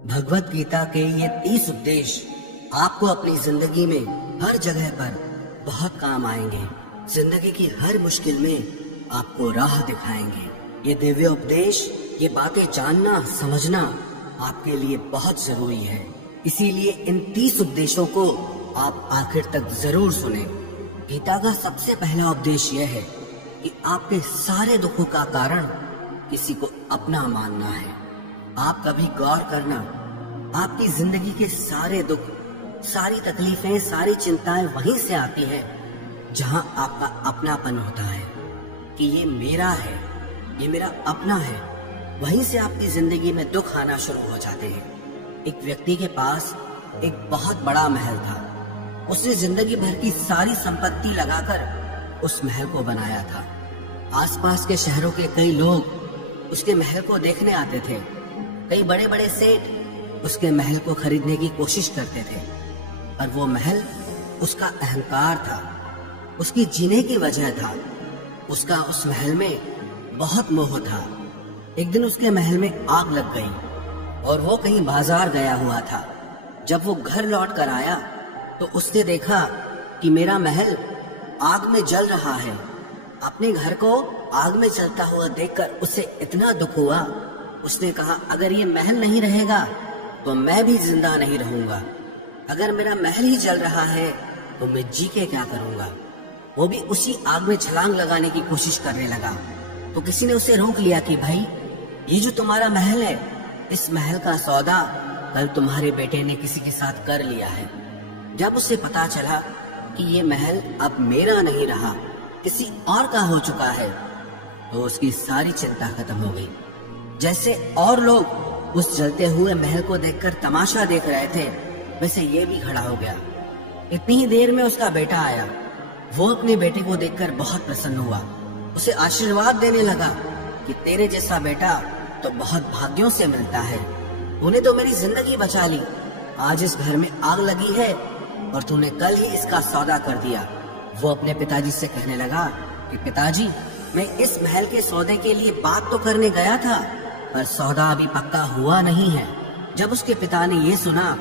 भगवत गीता के ये 30 उपदेश आपको अपनी जिंदगी में हर जगह पर बहुत काम आएंगे। जिंदगी की हर मुश्किल में आपको राह दिखाएंगे। ये दिव्य उपदेश, ये बातें जानना समझना आपके लिए बहुत जरूरी है। इसीलिए इन 30 उपदेशों को आप आखिर तक जरूर सुने। गीता का सबसे पहला उपदेश यह है कि आपके सारे दुखों का कारण किसी को अपना मानना है। आप कभी गौर करना, आपकी जिंदगी के सारे दुख, सारी तकलीफें, सारी चिंताएं वहीं से आती है जहां आपका अपनापन होता है कि ये मेरा है, ये मेरा अपना है। वहीं से आपकी जिंदगी में दुख आना शुरू हो जाते हैं। एक व्यक्ति के पास एक बहुत बड़ा महल था। उसने जिंदगी भर की सारी संपत्ति लगाकर उस महल को बनाया था। आसपास के शहरों के कई लोग उसके महल को देखने आते थे। कई बड़े बड़े सेठ उसके महल को खरीदने की कोशिश करते थे, पर वो महल उसका अहंकार था, उसकी जीने की वजह था। उसका उस महल में बहुत मोह था। एक दिन उसके महल में आग लग गई और वो कहीं बाजार गया हुआ था। जब वो घर लौट कर आया तो उसने देखा कि मेरा महल आग में जल रहा है। अपने घर को आग में जलता हुआ देखकर उसे इतना दुख हुआ। उसने कहा, अगर ये महल नहीं रहेगा तो मैं भी जिंदा नहीं रहूंगा। अगर मेरा महल ही जल रहा है तो मैं जी के क्या करूंगा। वो भी उसी आग में छलांग लगाने की कोशिश करने लगा। तो किसी ने उसे रोक लिया कि भाई, ये जो तुम्हारा महल है, इस महल का सौदा कल तुम्हारे बेटे ने किसी के साथ कर लिया है। जब उसे पता चला कि ये महल अब मेरा नहीं रहा, किसी और का हो चुका है, तो उसकी सारी चिंता खत्म हो गई। जैसे और लोग उस जलते हुए महल को देखकर तमाशा देख रहे थे, वैसे ये भी खड़ा हो गया। इतनी ही देर में उसका बेटा आया। वो अपने बेटे को देखकर बहुत प्रसन्न हुआ। उसे आशीर्वाद देने लगा कि तेरे जैसा बेटा तो बहुत भाग्यों से मिलता है। तूने तो मेरी जिंदगी बचा ली। आज इस घर में आग लगी है और तूने कल ही इसका सौदा कर दिया। वो अपने पिताजी से कहने लगा कि पिताजी, मैं इस महल के सौदे के लिए बात तो करने गया था, पर सौदा अभी पक्का हुआ नहीं है। जब उसके पिता ने ये सुना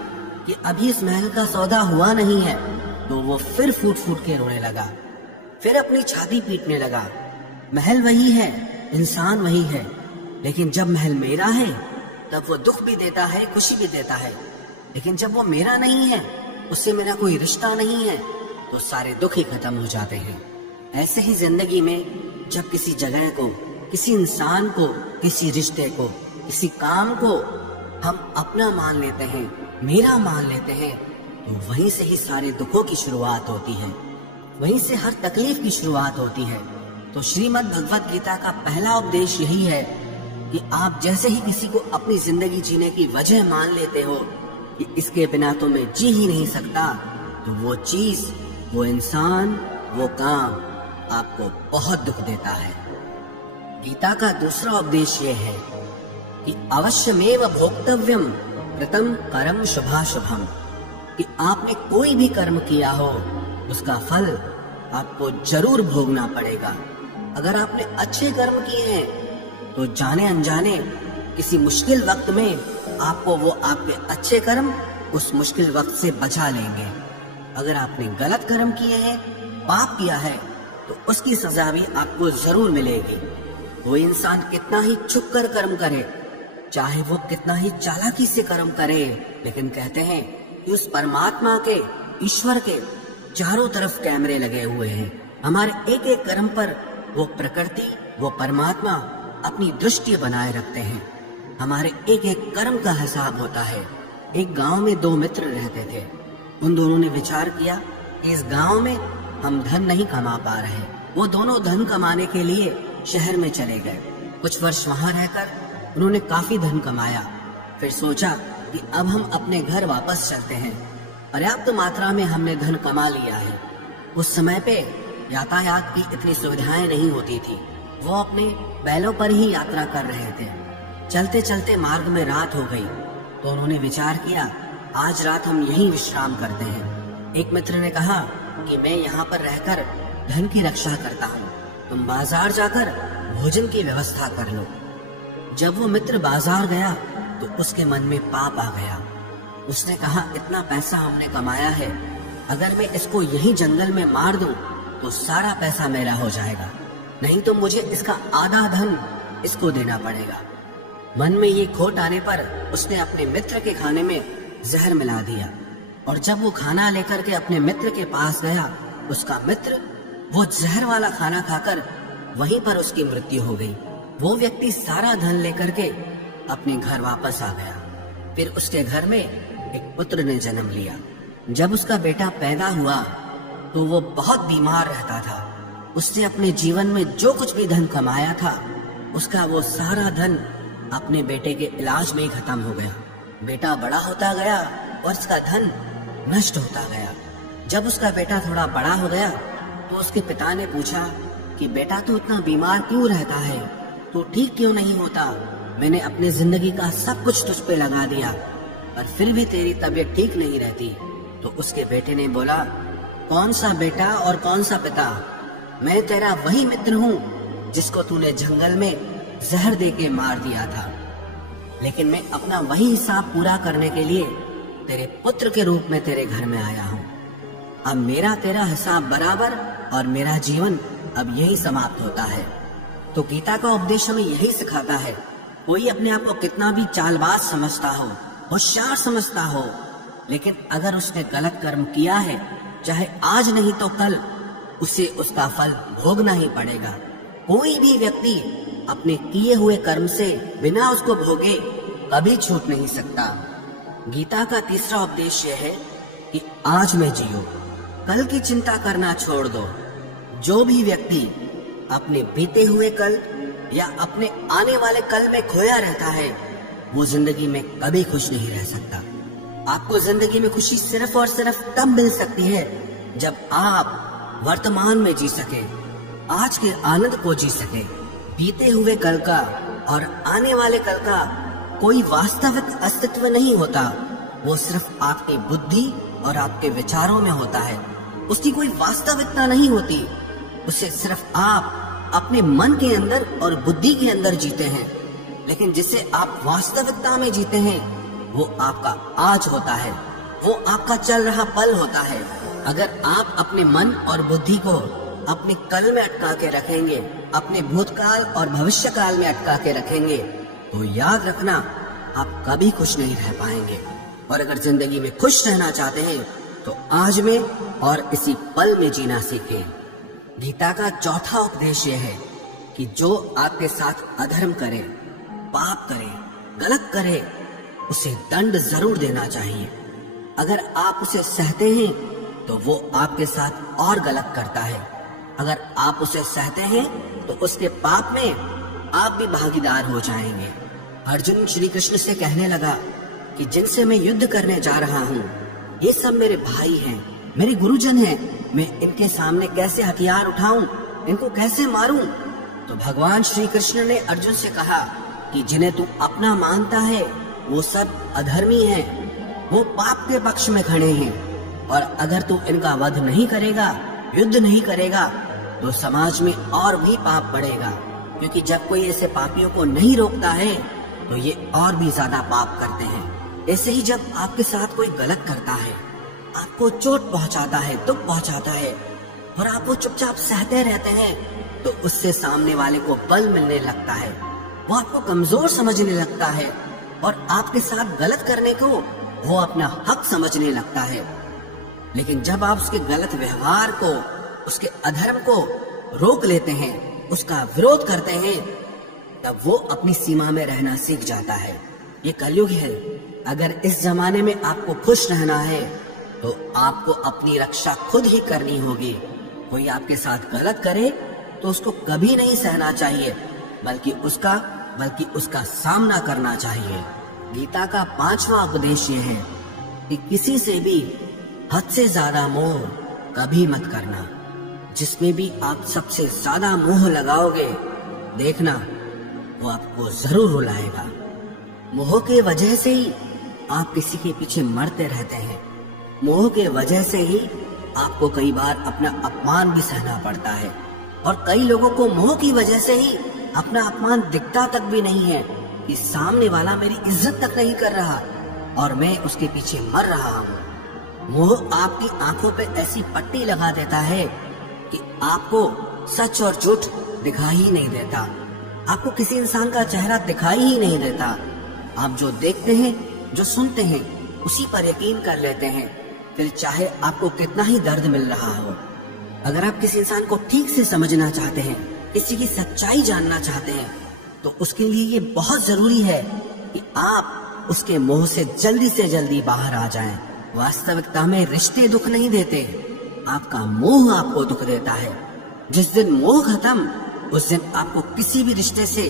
कि अभी इस महल का सौदा हुआ नहीं है, तो वो फिर फूट फूट के रोने लगा। फिर अपनी छाती पीटने लगा। महल वही है, इंसान वही है, लेकिन जब महल मेरा है तब वो दुख भी देता है, खुशी भी देता है। लेकिन जब वो मेरा नहीं है, उससे मेरा कोई रिश्ता नहीं है, तो सारे दुख ही खत्म हो जाते हैं। ऐसे ही जिंदगी में जब किसी जगह को, किसी इंसान को, किसी रिश्ते को, किसी काम को हम अपना मान लेते हैं, मेरा मान लेते हैं, तो वहीं से ही सारे दुखों की शुरुआत होती है। वहीं से हर तकलीफ की शुरुआत होती है। तो श्रीमद् भगवत गीता का पहला उपदेश यही है कि आप जैसे ही किसी को अपनी जिंदगी जीने की वजह मान लेते हो कि इसके बिना तो मैं जी ही नहीं सकता, तो वो चीज, वो इंसान, वो काम आपको बहुत दुख देता है। गीता का दूसरा उपदेश ये है कि अवश्यमेव भोक्तव्यम कृतं कर्म शुभाशुभम, कि आपने कोई भी कर्म किया हो उसका फल आपको जरूर भोगना पड़ेगा। अगर आपने अच्छे कर्म किए हैं तो जाने अनजाने किसी मुश्किल वक्त में आपको वो आपके अच्छे कर्म उस मुश्किल वक्त से बचा लेंगे। अगर आपने गलत कर्म किए हैं, पाप किया है, तो उसकी सजा भी आपको जरूर मिलेगी। वो इंसान कितना ही छुप कर कर्म करे, चाहे वो कितना ही चालाकी से कर्म करे, लेकिन कहते हैं कि उस परमात्मा के, ईश्वर के चारों तरफ कैमरे लगे हुए हैं। हमारे एक एक कर्म पर वो प्रकृति, वो परमात्मा अपनी दृष्टि बनाए रखते हैं। हमारे एक एक कर्म का हिसाब होता है। एक गांव में दो मित्र रहते थे। उन दोनों ने विचार किया कि इस गांव में हम धन नहीं कमा पा रहे। वो दोनों धन कमाने के लिए शहर में चले गए। कुछ वर्ष वहां रहकर उन्होंने काफी धन कमाया। फिर सोचा कि अब हम अपने घर वापस चलते हैं। पर्याप्त मात्रा में हमने धन कमा लिया है। उस समय पे यातायात की इतनी सुविधाएं नहीं होती थी। वो अपने बैलों पर ही यात्रा कर रहे थे। चलते चलते मार्ग में रात हो गई, तो उन्होंने विचार किया, आज रात हम यहीं विश्राम करते हैं। एक मित्र ने कहा कि मैं यहाँ पर रहकर धन की रक्षा करता हूँ, तुम बाजार जाकर भोजन की व्यवस्था कर लो। जब वो मित्र बाजार गया तो उसके मन में पाप आ गया। उसने कहा, इतना पैसा हमने कमाया है, अगर मैं इसको यही जंगल में मार दूं तो सारा पैसा मेरा हो जाएगा, नहीं तो मुझे इसका आधा धन इसको देना पड़ेगा। मन में ये खोट आने पर उसने अपने मित्र के खाने में जहर मिला दिया, और जब वो खाना लेकर के अपने मित्र के पास गया, उसका मित्र वो जहर वाला खाना खाकर वहीं पर उसकी मृत्यु हो गई। वो व्यक्ति सारा धन लेकर के अपने घर वापस आ गया। फिर उसके घर में एक पुत्र ने जन्म लिया। जब उसका बेटा पैदा हुआ तो वो बहुत बीमार रहता था। उसने अपने जीवन में जो कुछ भी धन कमाया था, उसका वो सारा धन अपने बेटे के इलाज में ही खत्म हो गया। बेटा बड़ा होता गया और उसका धन नष्ट होता गया। जब उसका बेटा थोड़ा बड़ा हो गया तो उसके पिता ने पूछा कि बेटा तू इतना बीमार क्यों रहता है, तू ठीक क्यों नहीं होता? मैंने अपनी जिंदगी का सब कुछ तुझ पे लगा दिया पर फिर भी तेरी तबीयत ठीक नहीं रहती। तो उसके बेटे ने बोला, कौन सा बेटा और कौन सा पिता? मैं तेरा वही मित्र हूँ जिसको तूने जंगल में जहर देके मार दिया था, लेकिन मैं अपना वही हिसाब पूरा करने के लिए तेरे पुत्र के रूप में तेरे घर में आया हूँ। अब मेरा तेरा हिसाब बराबर और मेरा जीवन अब यही समाप्त होता है। तो गीता का उपदेश हमें यही सिखाता है, कोई अपने आप को कितना भी चालबाज समझता हो, होशियार समझता हो, लेकिन अगर उसने गलत कर्म किया है, चाहे आज नहीं तो कल उसे उसका फल भोगना ही पड़ेगा। कोई भी व्यक्ति अपने किए हुए कर्म से बिना उसको भोगे कभी छूट नहीं सकता। गीता का तीसरा उपदेश यह है कि आज में जियो, कल की चिंता करना छोड़ दो। जो भी व्यक्ति अपने बीते हुए कल या अपने आने वाले कल में खोया रहता है, वो जिंदगी में कभी खुश नहीं रह सकता। आपको जिंदगी में खुशी सिर्फ और सिर्फ तब मिल सकती है जब आप वर्तमान में जी सके, आज के आनंद को जी सके। बीते हुए कल का और आने वाले कल का कोई वास्तविक अस्तित्व नहीं होता, वो सिर्फ आपकी बुद्धि और आपके विचारों में होता है। उसकी कोई वास्तविकता नहीं होती, उसे सिर्फ आप अपने मन के अंदर और बुद्धि के अंदर जीते हैं। लेकिन जिसे आप वास्तविकता में जीते हैं वो आपका आज होता है, वो आपका चल रहा पल होता है। अगर आप अपने मन और बुद्धि को अपने कल में अटका के रखेंगे, अपने भूतकाल और भविष्य काल में अटका के रखेंगे, तो याद रखना आप कभी खुश नहीं रह पाएंगे। और अगर जिंदगी में खुश रहना चाहते हैं तो आज में और इसी पल में जीना सीखें। गीता का चौथा उपदेश यह है कि जो आपके साथ अधर्म करे, पाप करे, गलत करे, उसे दंड जरूर देना चाहिए। अगर आप उसे सहते हैं तो वो आपके साथ और गलत करता है। अगर आप उसे सहते हैं तो उसके पाप में आप भी भागीदार हो जाएंगे। अर्जुन श्री कृष्ण से कहने लगा कि जिनसे मैं युद्ध करने जा रहा हूँ, ये सब मेरे भाई हैं, मेरे गुरुजन हैं, मैं इनके सामने कैसे हथियार उठाऊं, इनको कैसे मारूं? तो भगवान श्री कृष्ण ने अर्जुन से कहा कि जिन्हें तू अपना मानता है वो सब अधर्मी हैं, वो पाप के पक्ष में खड़े हैं, और अगर तू इनका वध नहीं करेगा, युद्ध नहीं करेगा, तो समाज में और भी पाप बढ़ेगा। क्योंकि जब कोई ऐसे पापियों को नहीं रोकता है तो ये और भी ज्यादा पाप करते हैं। ऐसे ही जब आपके साथ कोई गलत करता है, आपको चोट पहुंचाता है, दुख पहुंचाता है, और आप वो चुपचाप सहते रहते हैं, तो उससे सामने वाले को बल मिलने लगता है, वो आपको कमजोर समझने लगता है, और आपके साथ गलत करने को वो अपना हक समझने लगता है। लेकिन जब आप उसके गलत व्यवहार को, उसके अधर्म को रोक लेते हैं, उसका विरोध करते हैं, तब वो अपनी सीमा में रहना सीख जाता है। ये कलयुग है। अगर इस जमाने में आपको खुश रहना है तो आपको अपनी रक्षा खुद ही करनी होगी। कोई आपके साथ गलत करे तो उसको कभी नहीं सहना चाहिए, बल्कि उसका सामना करना चाहिए। गीता का पांचवा उपदेश ये है कि किसी से भी हद से ज्यादा मोह कभी मत करना। जिसमें भी आप सबसे ज्यादा मोह लगाओगे, देखना वो आपको जरूर रुलाएगा। मोह के वजह से ही आप किसी के पीछे मरते रहते हैं। मोह के वजह से ही आपको कई बार अपना अपमान भी सहना पड़ता है, और कई लोगों को मोह की वजह से ही अपना अपमान दिखता तक भी नहीं है, कि सामने वाला मेरी इज्जत तक नहीं कर रहा और मैं उसके पीछे मर रहा हूँ। मोह आपकी आंखों पे ऐसी पट्टी लगा देता है कि आपको सच और झूठ दिखाई ही नहीं देता, आपको किसी इंसान का चेहरा दिखाई ही नहीं देता। आप जो देखते हैं, जो सुनते हैं, उसी पर यकीन कर लेते हैं, फिर चाहे आपको कितना ही दर्द मिल रहा हो। अगर आप किसी इंसान को ठीक से समझना चाहते हैं, किसी की सच्चाई जानना चाहते हैं, तो उसके लिए ये बहुत जरूरी है कि आप उसके मोह से जल्दी बाहर आ जाएं। वास्तविकता में रिश्ते दुख नहीं देते, आपका मोह आपको दुख देता है। जिस दिन मोह खत्म, उस दिन आपको किसी भी रिश्ते से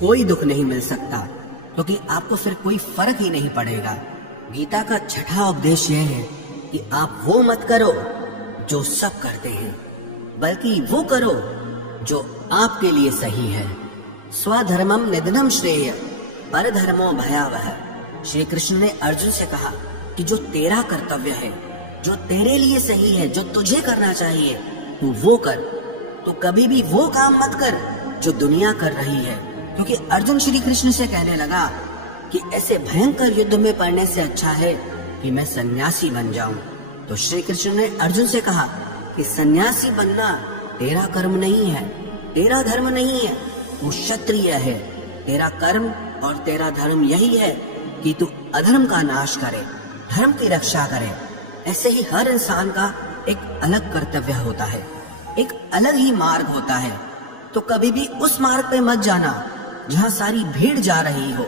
कोई दुख नहीं मिल सकता, क्योंकि आपको फिर कोई फर्क ही नहीं पड़ेगा। गीता का छठा उपदेश यह है कि आप वो मत करो जो सब करते हैं, बल्कि वो करो जो आपके लिए सही है। स्वधर्मम निधनम श्रेय परधर्मो भयावह। श्री कृष्ण ने अर्जुन से कहा कि जो तेरा कर्तव्य है, जो तेरे लिए सही है, जो तुझे करना चाहिए, तू वो कर। तो कभी भी वो काम मत कर जो दुनिया कर रही है, क्योंकि अर्जुन श्री कृष्ण से कहने लगा कि ऐसे भयंकर युद्ध में पड़ने से अच्छा है कि मैं सन्यासी बन जाऊं। तो श्री कृष्ण ने अर्जुन से कहा कि सन्यासी बनना तेरा कर्म नहीं है, तेरा धर्म नहीं है, तू क्षत्रिय है। तेरा कर्म और तेरा धर्म यही है कि तू अधर्म का नाश करे, धर्म की रक्षा करे। ऐसे ही हर इंसान का एक अलग कर्तव्य होता है, एक अलग ही मार्ग होता है। तो कभी भी उस मार्ग पे मत जाना जहाँ सारी भीड़ जा रही हो।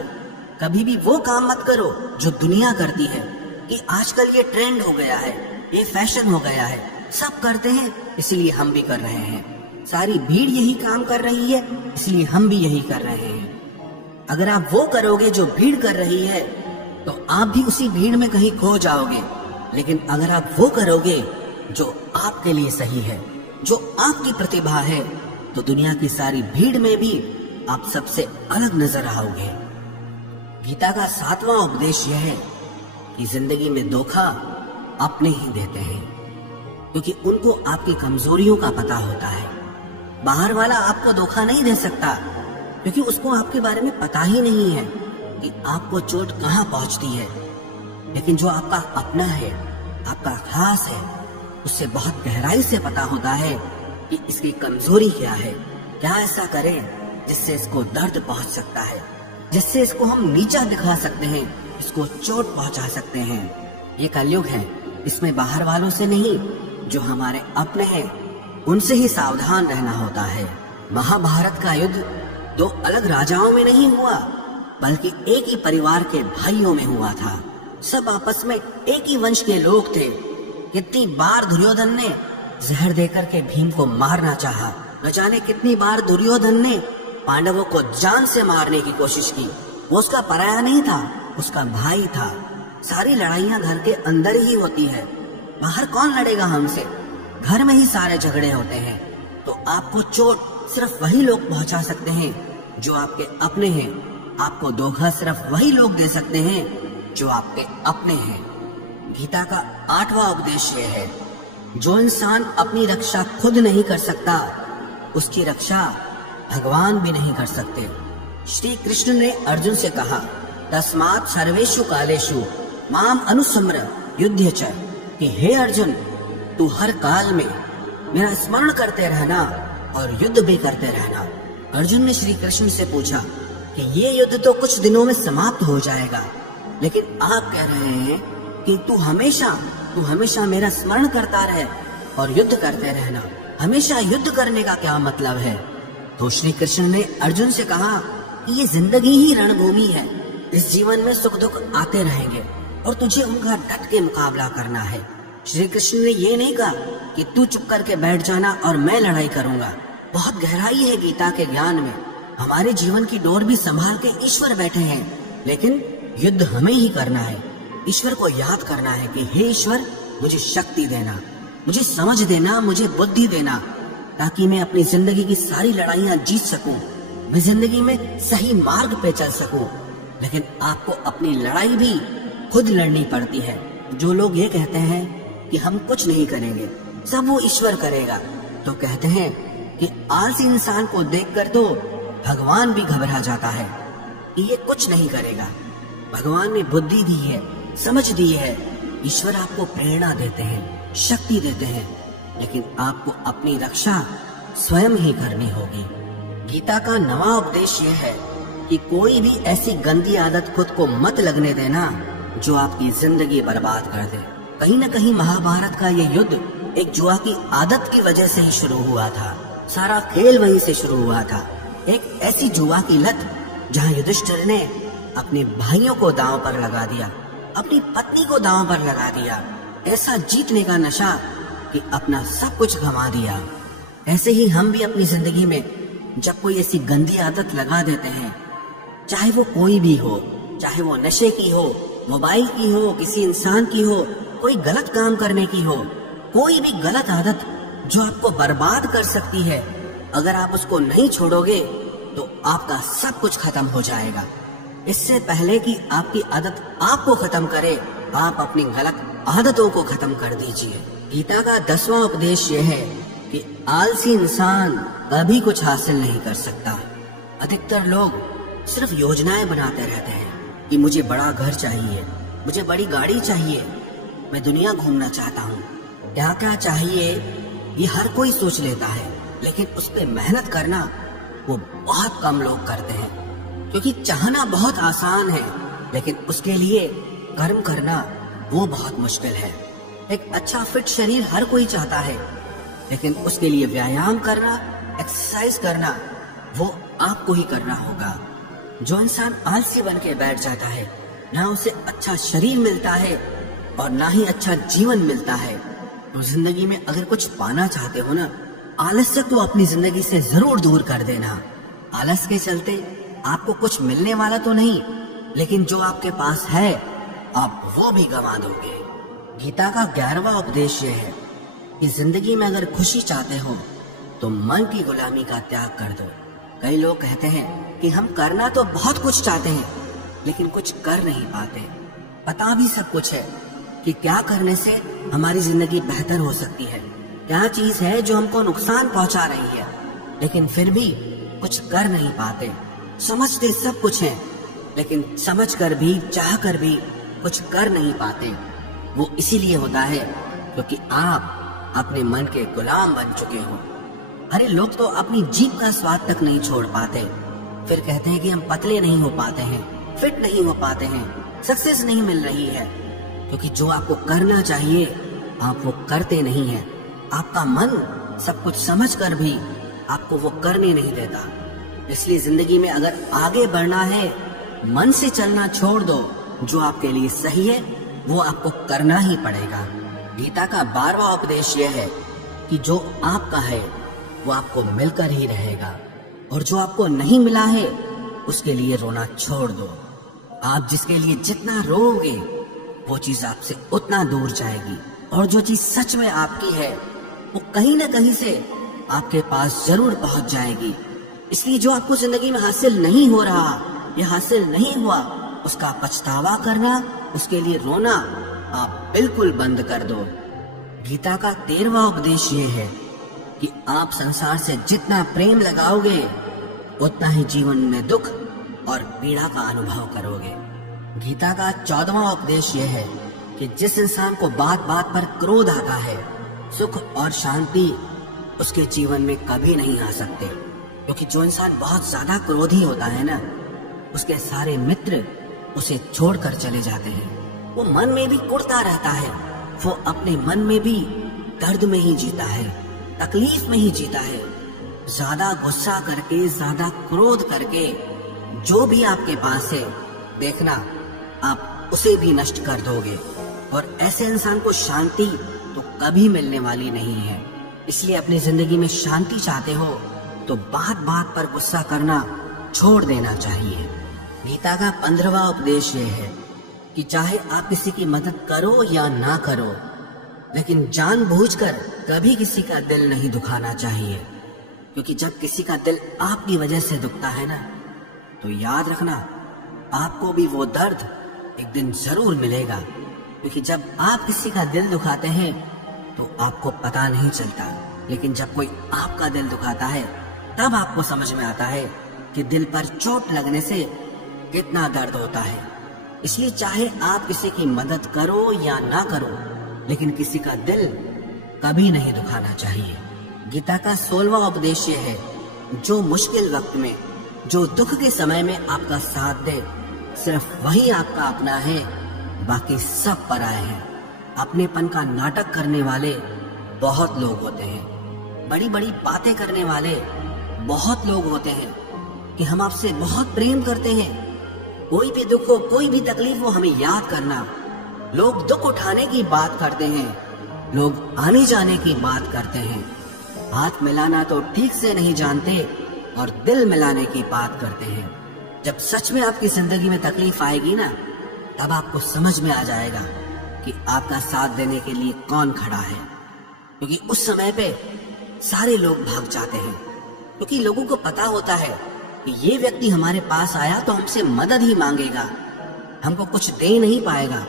कभी भी वो काम मत करो जो दुनिया करती है, कि आजकल ये ट्रेंड हो गया है, ये फैशन हो गया है, सब करते हैं इसलिए हम भी कर रहे हैं। सारी भीड़ यही काम कर रही है इसलिए हम भी यही कर रहे हैं। अगर आप वो करोगे जो भीड़ कर रही है, तो आप भी उसी भीड़ में कहीं खो जाओगे। लेकिन अगर आप वो करोगे जो आपके लिए सही है, जो आपकी प्रतिभा है, तो दुनिया की सारी भीड़ में भी आप सबसे अलग नजर आओगे। गीता का 7वां उपदेश यह है कि जिंदगी में धोखा अपने ही देते हैं, क्योंकि उनको आपकी कमजोरियों का पता होता है। बाहर वाला आपको धोखा नहीं दे सकता, क्योंकि उसको आपके बारे में पता ही नहीं है कि आपको चोट कहाँ पहुंचती है। लेकिन जो आपका अपना है, आपका खास है, उससे बहुत गहराई से पता होता है कि इसकी कमजोरी क्या है, क्या ऐसा करें जिससे इसको दर्द पहुंच सकता है, जिससे इसको हम नीचा दिखा सकते हैं, इसको चोट पहुंचा सकते हैं। ये कलयुग है, इसमें बाहर वालों से नहीं, जो हमारे अपने हैं उनसे ही सावधान रहना होता है। महाभारत का युद्ध दो अलग राजाओं में नहीं हुआ, बल्कि एक ही परिवार के भाइयों में हुआ था। सब आपस में एक ही वंश के लोग थे। कितनी बार दुर्योधन ने जहर देकर के भीम को मारना चाहा, न जाने कितनी बार दुर्योधन ने पांडवों को जान से मारने की कोशिश की। वो उसका पराया नहीं था, उसका भाई था। सारी लड़ाइयां घर के अंदर ही होती है, बाहर कौन लड़ेगा हमसे? घर में ही सारे झगड़े होते हैं। तो आपको चोट सिर्फ वही लोग पहुंचा सकते हैं जो आपके अपने हैं। आपको धोखा सिर्फ वही लोग दे सकते हैं जो आपके अपने हैं। गीता का 8वां उपदेश यह है, जो इंसान अपनी रक्षा खुद नहीं कर सकता, उसकी रक्षा भगवान भी नहीं कर सकते। श्री कृष्ण ने अर्जुन से कहा, तस्मात् सर्वेषु कालेषु माम अनुस्मर युध्य च, कि हे अर्जुन, तू हर काल में मेरा स्मरण करते रहना और युद्ध भी करते रहना। अर्जुन ने श्री कृष्ण से पूछा कि ये युद्ध तो कुछ दिनों में समाप्त हो जाएगा, लेकिन आप कह रहे हैं कि तू हमेशा मेरा स्मरण करता रहे और युद्ध करते रहना। हमेशा युद्ध करने का क्या मतलब है? तो श्री कृष्ण ने अर्जुन से कहा कि ये जिंदगी ही रणभूमि है। इस जीवन में सुख दुख आते रहेंगे और तुझे उनका डट के मुकाबला करना है। श्री कृष्ण ने ये नहीं कहा कि तू चुप करके बैठ जाना और मैं लड़ाई करूंगा। बहुत गहराई है गीता के ज्ञान में। हमारे जीवन की डोर भी संभाल के ईश्वर बैठे हैं, लेकिन युद्ध हमें ही करना है। ईश्वर को याद करना है कि हे ईश्वर, मुझे शक्ति देना, मुझे समझ देना, मुझे बुद्धि देना, ताकि मैं अपनी जिंदगी की सारी लड़ाइयां जीत सकूं, मैं जिंदगी में सही मार्ग पे चल सकूं। लेकिन आपको अपनी लड़ाई भी खुद लड़नी पड़ती है। जो लोग ये कहते हैं कि हम कुछ नहीं करेंगे, सब वो ईश्वर करेगा, तो कहते हैं कि आलसी इंसान को देखकर तो भगवान भी घबरा जाता है। कि ये कुछ नहीं करेगा। भगवान ने बुद्धि दी है, समझ दी है, ईश्वर आपको प्रेरणा देते हैं, शक्ति देते हैं, लेकिन आपको अपनी रक्षा स्वयं ही करनी होगी। गीता का नवा उपदेश यह है कि कोई भी ऐसी गंदी आदत खुद को मत लगने देना जो आपकी जिंदगी बर्बाद कर दे। कहीं न कहीं महाभारत का ये युद्ध एक जुआ की आदत की वजह से ही शुरू हुआ था। सारा खेल वहीं से शुरू हुआ था। एक ऐसी जुआ की लत जहां युधिष्ठिर ने अपने भाइयों को दांव पर लगा दिया, अपनी पत्नी को दांव पर लगा दिया। ऐसा जीतने का नशा कि अपना सब कुछ गंवा दिया। ऐसे ही हम भी अपनी जिंदगी में जब कोई ऐसी गंदी आदत लगा देते हैं, चाहे वो कोई भी हो, चाहे वो नशे की हो, मोबाइल की हो, किसी इंसान की हो, कोई गलत काम करने की हो, कोई भी गलत आदत जो आपको बर्बाद कर सकती है, अगर आप उसको नहीं छोड़ोगे तो आपका सब कुछ खत्म हो जाएगा। इससे पहले कि आपकी आदत आपको खत्म करे, आप अपनी गलत आदतों को खत्म कर दीजिए। गीता का 10वां उपदेश यह है कि आलसी इंसान कभी कुछ हासिल नहीं कर सकता। अधिकतर लोग सिर्फ योजनाएं बनाते रहते हैं कि मुझे बड़ा घर चाहिए, मुझे बड़ी गाड़ी चाहिए, मैं दुनिया घूमना चाहता हूँ। क्या क्या चाहिए ये हर कोई सोच लेता है, लेकिन उस पे मेहनत करना वो बहुत कम लोग करते हैं। क्योंकि चाहना बहुत आसान है, लेकिन उसके लिए कर्म करना वो बहुत मुश्किल है। एक अच्छा फिट शरीर हर कोई चाहता है, लेकिन उसके लिए व्यायाम करना, एक्सरसाइज करना वो आपको ही करना होगा। जो इंसान आलसी बन के बैठ जाता है, ना उसे अच्छा शरीर मिलता है और ना ही अच्छा जीवन मिलता है। तो जिंदगी में अगर कुछ पाना चाहते हो ना, आलस्य को अपनी जिंदगी से जरूर दूर कर देना। आलस के चलते आपको कुछ मिलने वाला तो नहीं, लेकिन जो आपके पास है आप वो भी गंवा दोगे। गीता का 11वां उपदेश ये है कि जिंदगी में अगर खुशी चाहते हो तो मन की गुलामी का त्याग कर दो। कई लोग कहते हैं कि हम करना तो बहुत कुछ चाहते हैं, लेकिन कुछ कर नहीं पाते। पता भी सब कुछ है कि क्या करने से हमारी जिंदगी बेहतर हो सकती है, क्या चीज है जो हमको नुकसान पहुंचा रही है, लेकिन फिर भी कुछ कर नहीं पाते। समझते सब कुछ है, लेकिन समझ कर भी, चाह कर भी कुछ कर नहीं पाते। वो इसीलिए होता है क्योंकि आप अपने मन के गुलाम बन चुके हो। अरे लोग तो अपनी जीभ का स्वाद तक नहीं छोड़ पाते, फिर कहते हैं कि हम पतले नहीं हो पाते हैं, फिट नहीं हो पाते हैं, सक्सेस नहीं मिल रही है। क्योंकि जो आपको करना चाहिए आप वो करते नहीं हैं। आपका मन सब कुछ समझ कर भी आपको वो करने नहीं देता। इसलिए जिंदगी में अगर आगे बढ़ना है, मन से चलना छोड़ दो। जो आपके लिए सही है वो आपको करना ही पड़ेगा। गीता का 12वां उपदेश यह है कि जो आपका है वो आपको मिलकर ही रहेगा, और जो आपको नहीं मिला है उसके लिए रोना छोड़ दो। आप जिसके लिए जितना रोओगे वो चीज आपसे उतना दूर जाएगी, और जो चीज सच में आपकी है वो कहीं ना कहीं से आपके पास जरूर पहुंच जाएगी। इसलिए जो आपको जिंदगी में हासिल नहीं हो रहा या हासिल नहीं हुआ, उसका पछतावा करना, उसके लिए रोना आप बिल्कुल बंद कर दो। गीता का 13वां उपदेश ये है कि आप संसार से जितना प्रेम लगाओगे उतना ही जीवन में दुख और पीड़ा का अनुभव करोगे। गीता का 14वां उपदेश यह है कि जिस इंसान को बात बात पर क्रोध आता है, सुख और शांति उसके जीवन में कभी नहीं आ सकते। क्योंकि जो इंसान बहुत ज्यादा क्रोधी होता है ना, उसके सारे मित्र उसे छोड़कर चले जाते हैं। वो मन में भी कुढ़ता रहता है, वो अपने मन में भी दर्द में ही जीता है, तकलीफ में ही जीता है। ज्यादा गुस्सा करके, ज्यादा क्रोध करके जो भी आपके पास है, देखना आप उसे भी नष्ट कर दोगे। और ऐसे इंसान को शांति तो कभी मिलने वाली नहीं है। इसलिए अपनी जिंदगी में शांति चाहते हो तो बात बात पर गुस्सा करना छोड़ देना चाहिए। गीता का 15वां उपदेश ये है कि चाहे आप किसी की मदद करो या ना करो, लेकिन जानबूझकर कभी किसी का दिल नहीं दुखाना चाहिए। क्योंकि जब किसी का दिल आपकी वजह से दुखता है ना, तो याद रखना आपको भी वो दर्द एक दिन जरूर मिलेगा। क्योंकि जब आप किसी का दिल दुखाते हैं तो आपको पता नहीं चलता, लेकिन जब कोई आपका दिल दुखाता है तब आपको समझ में आता है कि दिल पर चोट लगने से कितना दर्द होता है। इसलिए चाहे आप किसी की मदद करो या ना करो, लेकिन किसी का दिल कभी नहीं दुखाना चाहिए। गीता का 16वां उपदेश ये है, जो मुश्किल वक्त में, जो दुख के समय में आपका साथ दे, सिर्फ वही आपका अपना है, बाकी सब पराए हैं। अपनेपन का नाटक करने वाले बहुत लोग होते हैं, बड़ी बड़ी बातें करने वाले बहुत लोग होते हैं कि हम आपसे बहुत प्रेम करते हैं, कोई भी दुख हो, कोई भी तकलीफ हो, हमें याद करना। लोग दुख उठाने की बात करते हैं, लोग आने जाने की बात करते हैं, हाथ मिलाना तो ठीक से नहीं जानते और दिल मिलाने की बात करते हैं। जब सच में आपकी जिंदगी में तकलीफ आएगी ना, तब आपको समझ में आ जाएगा कि आपका साथ देने के लिए कौन खड़ा है। क्योंकि उस समय पे सारे लोग भाग जाते हैं, क्योंकि लोगों को पता होता है कि ये व्यक्ति हमारे पास आया तो हमसे मदद ही मांगेगा, हमको कुछ दे नहीं पाएगा।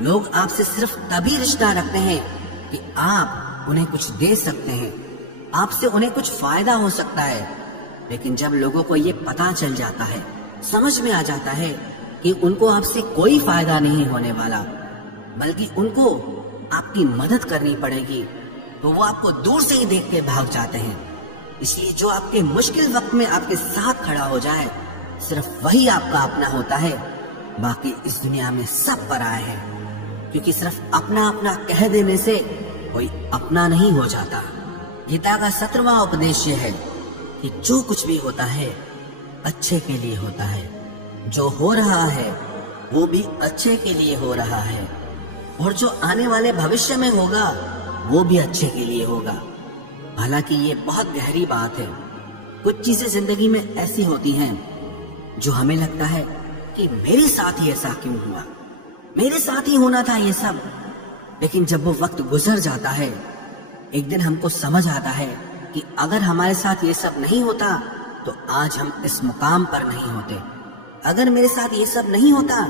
लोग आपसे सिर्फ तभी रिश्ता रखते हैं कि आप उन्हें कुछ दे सकते हैं, आपसे उन्हें कुछ फायदा हो सकता है। लेकिन जब लोगों को ये पता चल जाता है, समझ में आ जाता है कि उनको आपसे कोई फायदा नहीं होने वाला, बल्कि उनको आपकी मदद करनी पड़ेगी, तो वो आपको दूर से ही देख के भाग जाते हैं। इसलिए जो आपके मुश्किल वक्त में आपके साथ खड़ा हो जाए, सिर्फ वही आपका अपना होता है, बाकी इस दुनिया में सब पराए हैं। क्योंकि सिर्फ अपना अपना कह देने से कोई अपना नहीं हो जाता। गीता का 17वां उपदेश है कि जो कुछ भी होता है अच्छे के लिए होता है, जो हो रहा है वो भी अच्छे के लिए हो रहा है, और जो आने वाले भविष्य में होगा वो भी अच्छे के लिए होगा। हालांकि ये बहुत गहरी बात है। कुछ चीजें जिंदगी में ऐसी होती हैं जो हमें लगता है कि मेरे साथ ही ऐसा क्यों हुआ, मेरे साथ ही होना था ये सब। लेकिन जब वो वक्त गुजर जाता है, एक दिन हमको समझ आता है कि अगर हमारे साथ ये सब नहीं होता तो आज हम इस मुकाम पर नहीं होते। अगर मेरे साथ ये सब नहीं होता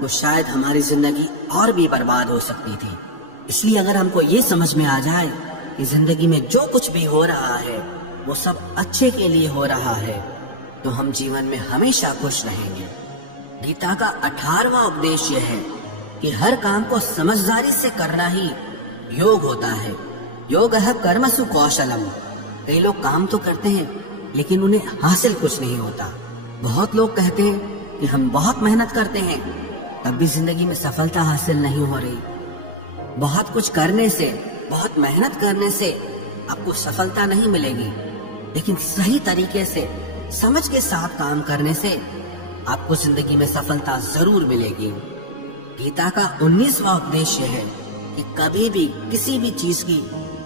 तो शायद हमारी जिंदगी और भी बर्बाद हो सकती थी। इसलिए अगर हमको ये समझ में आ जाए कि जिंदगी में जो कुछ भी हो रहा है वो सब अच्छे के लिए हो रहा है, तो हम जीवन में हमेशा खुश रहेंगे। गीता का 18वां उपदेश यह है कि हर काम को समझदारी से करना ही योग होता है। योगः कर्मसु कौशलम। कई लोग काम तो करते हैं लेकिन उन्हें हासिल कुछ नहीं होता। बहुत लोग कहते हैं कि हम बहुत मेहनत करते हैं, तब भी जिंदगी में सफलता हासिल नहीं हो रही। बहुत कुछ करने से, बहुत मेहनत करने से आपको सफलता नहीं मिलेगी, लेकिन सही तरीके से, समझ के साथ काम करने से आपको जिंदगी में सफलता जरूर मिलेगी। गीता का 19वां उपदेश है कि कभी भी किसी भी चीज की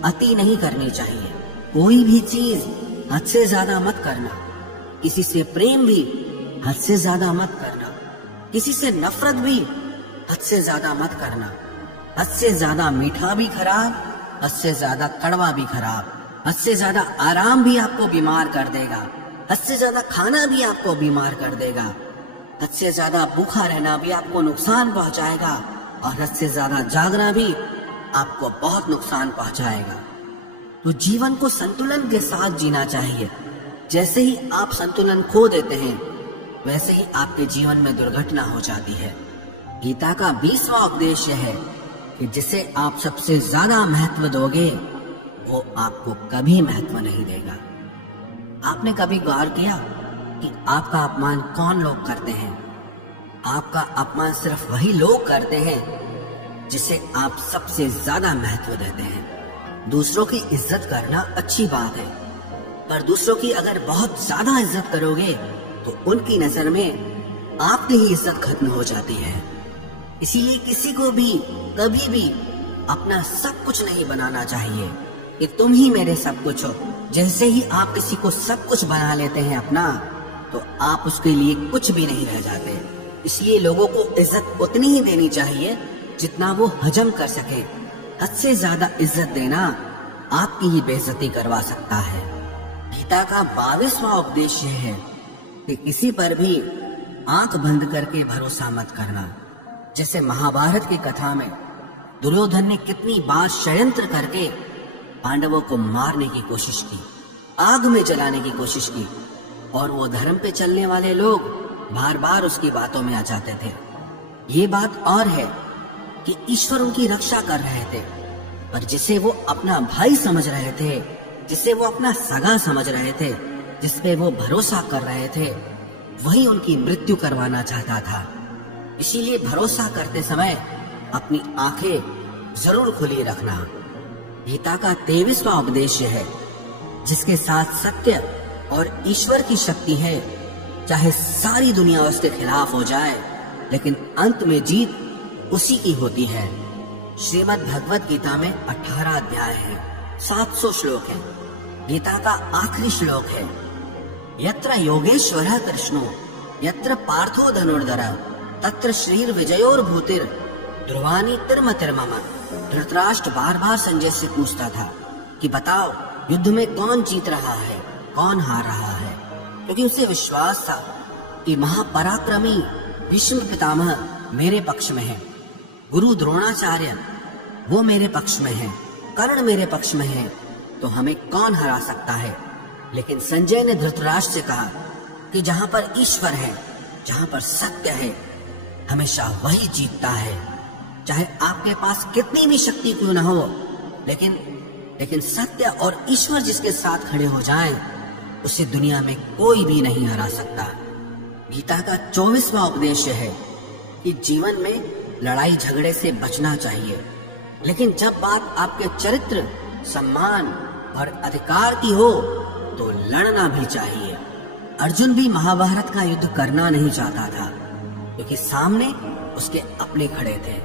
अति नहीं करनी चाहिए। कोई भी चीज हद से ज्यादा मत करना। किसी से प्रेम भी हद से ज्यादा मत करना। किसी से नफरत भी हद से ज्यादा मत करना। हद से ज्यादा मीठा भी खराब, हद से ज्यादा कड़वा भी खराब। हद से ज्यादा आराम भी आपको बीमार कर देगा, हद से ज्यादा खाना भी आपको बीमार कर देगा। हद से ज्यादा भूखा रहना भी आपको नुकसान पहुंचाएगा, और हद से ज्यादा जागना भी आपको बहुत नुकसान पहुंचाएगा। तो जीवन को संतुलन के साथ जीना चाहिए। जैसे ही आप संतुलन खो देते हैं, वैसे ही आपके जीवन में दुर्घटना हो जाती है। गीता का 20वां उपदेश है कि जिसे आप सबसे ज्यादा महत्व दोगे, वो आपको कभी महत्व नहीं देगा। आपने कभी गौर किया कि आपका अपमान कौन लोग करते हैं? आपका अपमान सिर्फ वही लोग करते हैं जिसे आप सबसे ज्यादा महत्व देते हैं। दूसरों की इज्जत करना अच्छी बात है, पर दूसरों की अगर बहुत ज्यादा इज्जत करोगे तो उनकी नजर में आपकी ही इज्जत खत्म हो जाती है। इसीलिए किसी को भी कभी भी अपना सब कुछ नहीं बनाना चाहिए कि तुम ही मेरे सब कुछ हो। जैसे ही आप किसी को सब कुछ बना लेते हैं अपना, तो आप उसके लिए कुछ भी नहीं रह जाते। इसलिए लोगों को इज्जत उतनी ही देनी चाहिए जितना वो हजम कर सके। हद से ज्यादा इज्जत देना आपकी ही बेइज्जती करवा सकता है। गीता का 22वां उपदेश यह है कि किसी पर भी आंख बंद करके भरोसा मत करना। जैसे महाभारत की कथा में दुर्योधन ने कितनी बार षड्यंत्र करके पांडवों को मारने की कोशिश की, आग में जलाने की कोशिश की, और वो धर्म पे चलने वाले लोग बार बार उसकी बातों में आ जाते थे। ये बात और है कि ईश्वर उनकी रक्षा कर रहे थे, पर जिसे वो अपना भाई समझ रहे थे, जिसे वो अपना सगा समझ रहे थे, जिसपे वो भरोसा कर रहे थे, वही उनकी मृत्यु करवाना चाहता था। इसीलिए भरोसा करते समय अपनी आंखें जरूर खुली रखना। गीता का 23वां उपदेश है, जिसके साथ सत्य और ईश्वर की शक्ति है। चाहे सारी दुनिया उसके खिलाफ हो जाए, लेकिन अंत में जीत उसी की होती है। श्रीमद् भगवत गीता में 18 अध्याय है, 700 श्लोक है। गीता का आखिरी श्लोक है, यत्र योगेश्वरः कृष्णो यत्र पार्थो धनुर्धरः तत्र श्रीर विजयोर्भूतिर् ध्रुवानी तिर्म तिर्मम। धृतराष्ट्र बार बार संजय से पूछता था कि बताओ युद्ध में कौन जीत रहा है, कौन हार रहा है, क्योंकि उसे विश्वास था कि महापराक्रमी भीष्म पितामह मेरे पक्ष में है, गुरु द्रोणाचार्य वो मेरे पक्ष में है, कर्ण मेरे पक्ष में है, तो हमें कौन हरा सकता है। लेकिन संजय ने धृतराष्ट्र से कहा कि जहां पर ईश्वर है, जहां पर सत्य है, हमेशा वही जीतता है। चाहे आपके पास कितनी भी शक्ति क्यों न हो, लेकिन सत्य और ईश्वर जिसके साथ खड़े हो जाएं, उसे दुनिया में कोई भी नहीं हरा सकता। गीता का 24वां उपदेश है कि जीवन में लड़ाई झगड़े से बचना चाहिए, लेकिन जब बात आपके चरित्र, सम्मान और अधिकार की हो तो लड़ना भी चाहिए। अर्जुन भी महाभारत का युद्ध करना नहीं चाहता था, क्योंकि सामने उसके अपने खड़े थे,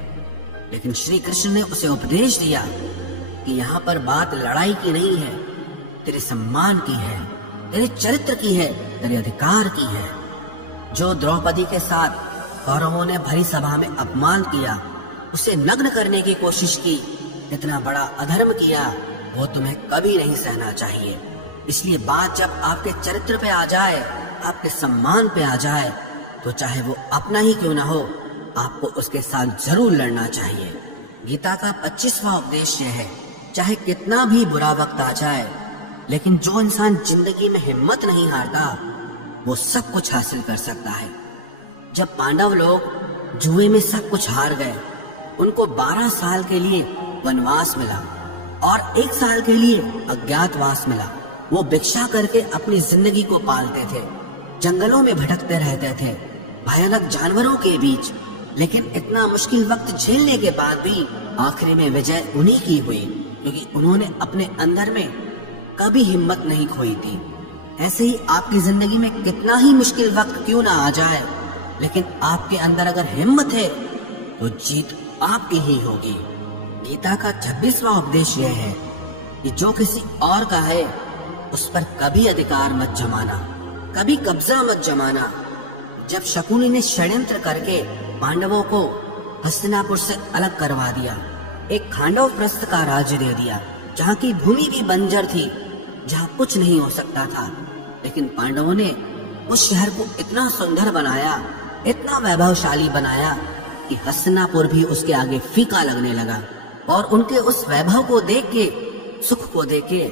लेकिन श्री कृष्ण ने उसे उपदेश दिया कि यहाँ पर बात लड़ाई की नहीं है, तेरे सम्मान की है, तेरे चरित्र की है, तेरे अधिकार की है। जो द्रौपदी के साथ कौरवों ने भरी सभा में अपमान किया, उसे नग्न करने की कोशिश की, इतना बड़ा अधर्म किया, वो तुम्हें कभी नहीं सहना चाहिए। इसलिए बात जब आपके चरित्र पे आ जाए, आपके सम्मान पे आ जाए, तो चाहे वो अपना ही क्यों ना हो, आपको उसके साथ जरूर लड़ना चाहिए। गीता का 25वां उपदेश है, चाहे कितना भी बुरा वक्त आ जाए, लेकिन जो इंसान जिंदगी में हिम्मत नहीं हारता, वो सब कुछ हासिल कर सकता है। जब पांडव लोग जुए में सब कुछ हार गए, उनको 12 साल के लिए वनवास मिला और 1 साल के लिए अज्ञातवास मिला। वो भिक्षा करके अपनी जिंदगी को पालते थे, जंगलों में भटकते रहते थे, भयानक जानवरों के बीच, लेकिन इतना मुश्किल वक्त झेलने के बाद भी आखिरी में विजय उन्हीं की हुई, क्योंकि उन्होंने अपने अंदर में कभी हिम्मत नहीं खोई थी। ऐसे ही आपकी जिंदगी में कितना ही मुश्किल वक्त क्यों ना आ जाए, लेकिन आपके अंदर अगर हिम्मत है तो जीत आपकी ही होगी। गीता का 26वां उपदेश यह है कि जो किसी और का है उस पर कभी अधिकार मत जमाना, कभी कब्जा मत जमाना। जब शकुनी ने षड्यंत्र करके पांडवों को हस्तिनापुर से अलग करवा दिया, एक खांडव प्रस्थ का राज्य दे दिया, जहाँ की भूमि भी बंजर थी, जहाँ कुछ नहीं हो सकता था, लेकिन पांडवों ने उस शहर को इतना सुंदर बनाया, इतना वैभवशाली बनाया कि हस्तिनापुर भी उसके आगे फीका लगने लगा। और उनके उस वैभव को देख के, सुख को देख के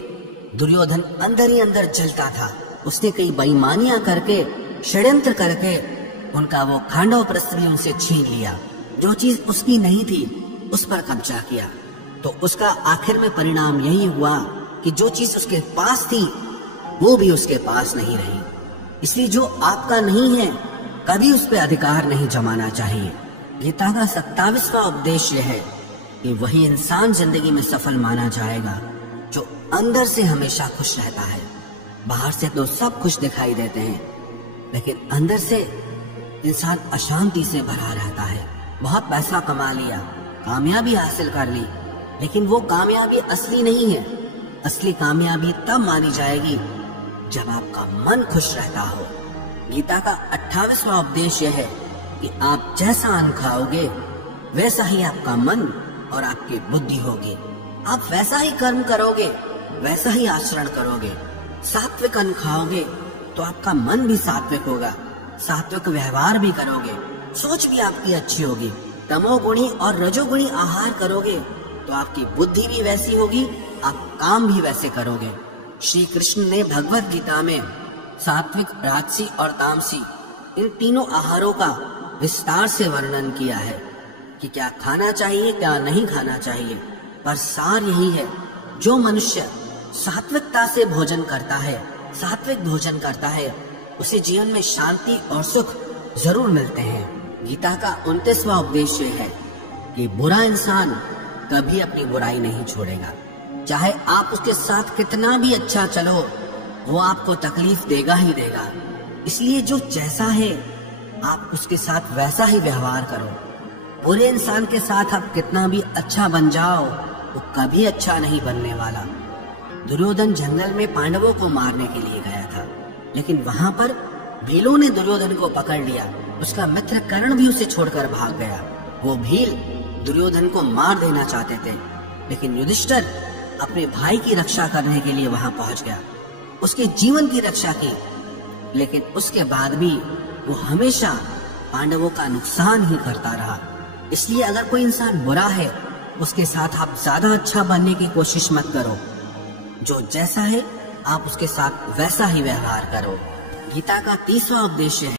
दुर्योधन अंदर ही अंदर जलता था। उसने कई बेईमानियां करके, षड्यंत्र करके उनका वो खांडव प्रस्थ भी उनसे छीन लिया। जो चीज उसकी नहीं थी उस पर कब्जा किया, तो उसका आखिर में परिणाम यही हुआ कि जो चीज उसके पास थी वो भी उसके पास नहीं रही। इसलिए जो आपका नहीं है कभी उस पर अधिकार नहीं जमाना चाहिए। गीता का 27वां उपदेश है कि वही इंसान जिंदगी में सफल माना जाएगा जो अंदर से हमेशा खुश रहता है। बाहर से तो सब कुछ दिखाई देते हैं, लेकिन अंदर से इंसान अशांति से भरा रहता है। बहुत पैसा कमा लिया, कामयाबी हासिल कर ली, लेकिन वो कामयाबी असली नहीं है। असली कामयाबी तब मानी जाएगी जब आपका मन खुश रहता हो। गीता का 28वां उपदेश यह है कि आप जैसा अन्न खाओगे वैसा ही आपका मन और आपकी बुद्धि होगी। आप वैसा ही कर्म करोगे, वैसा ही आचरण करोगे। सात्विक अन्न खाओगे तो आपका मन भी सात्विक होगा, सात्विक व्यवहार भी करोगे, सोच भी आपकी अच्छी होगी। तमोगुणी और रजोगुणी आहार करोगे तो आपकी बुद्धि भी वैसी होगी, आप काम भी वैसे करोगे। श्री कृष्ण ने भगवत गीता में सात्विक, राजसी और तामसी इन तीनों आहारों का विस्तार से वर्णन किया है कि क्या खाना चाहिए, क्या नहीं खाना चाहिए। पर सार यही है, जो मनुष्य सात्विकता से भोजन करता है, सात्विक भोजन करता है, उसे जीवन में शांति और सुख जरूर मिलते हैं। गीता का 29वां उपदेश है कि बुरा इंसान कभी अपनी बुराई नहीं छोड़ेगा। चाहे आप उसके साथ कितना भी अच्छा चलो, वो आपको तकलीफ देगा ही देगा। इसलिए जो जैसा है आप उसके साथ वैसा ही व्यवहार करो। बुरे इंसान के साथ आप कितना भी अच्छा बन जाओ, वो कभी अच्छा नहीं बनने वाला। दुर्योधन जंगल में पांडवों को मारने के लिए गया था, लेकिन वहां पर भीलों ने दुर्योधन को पकड़ लिया। उसका मित्र कर्ण भी उसे छोड़कर भाग गया। वो भील दुर्योधन को मार देना चाहते थे, लेकिन युधिष्ठिर अपने भाई की रक्षा करने के लिए वहां पहुंच गया, उसके जीवन की रक्षा की। लेकिन उसके बाद भी वो हमेशा पांडवों का नुकसान ही करता रहा। इसलिए अगर कोई इंसान बुरा है, उसके साथ आप ज्यादा अच्छा बनने की कोशिश मत करो। जो जैसा है आप उसके साथ वैसा ही व्यवहार करो। गीता का 30वां उपदेश है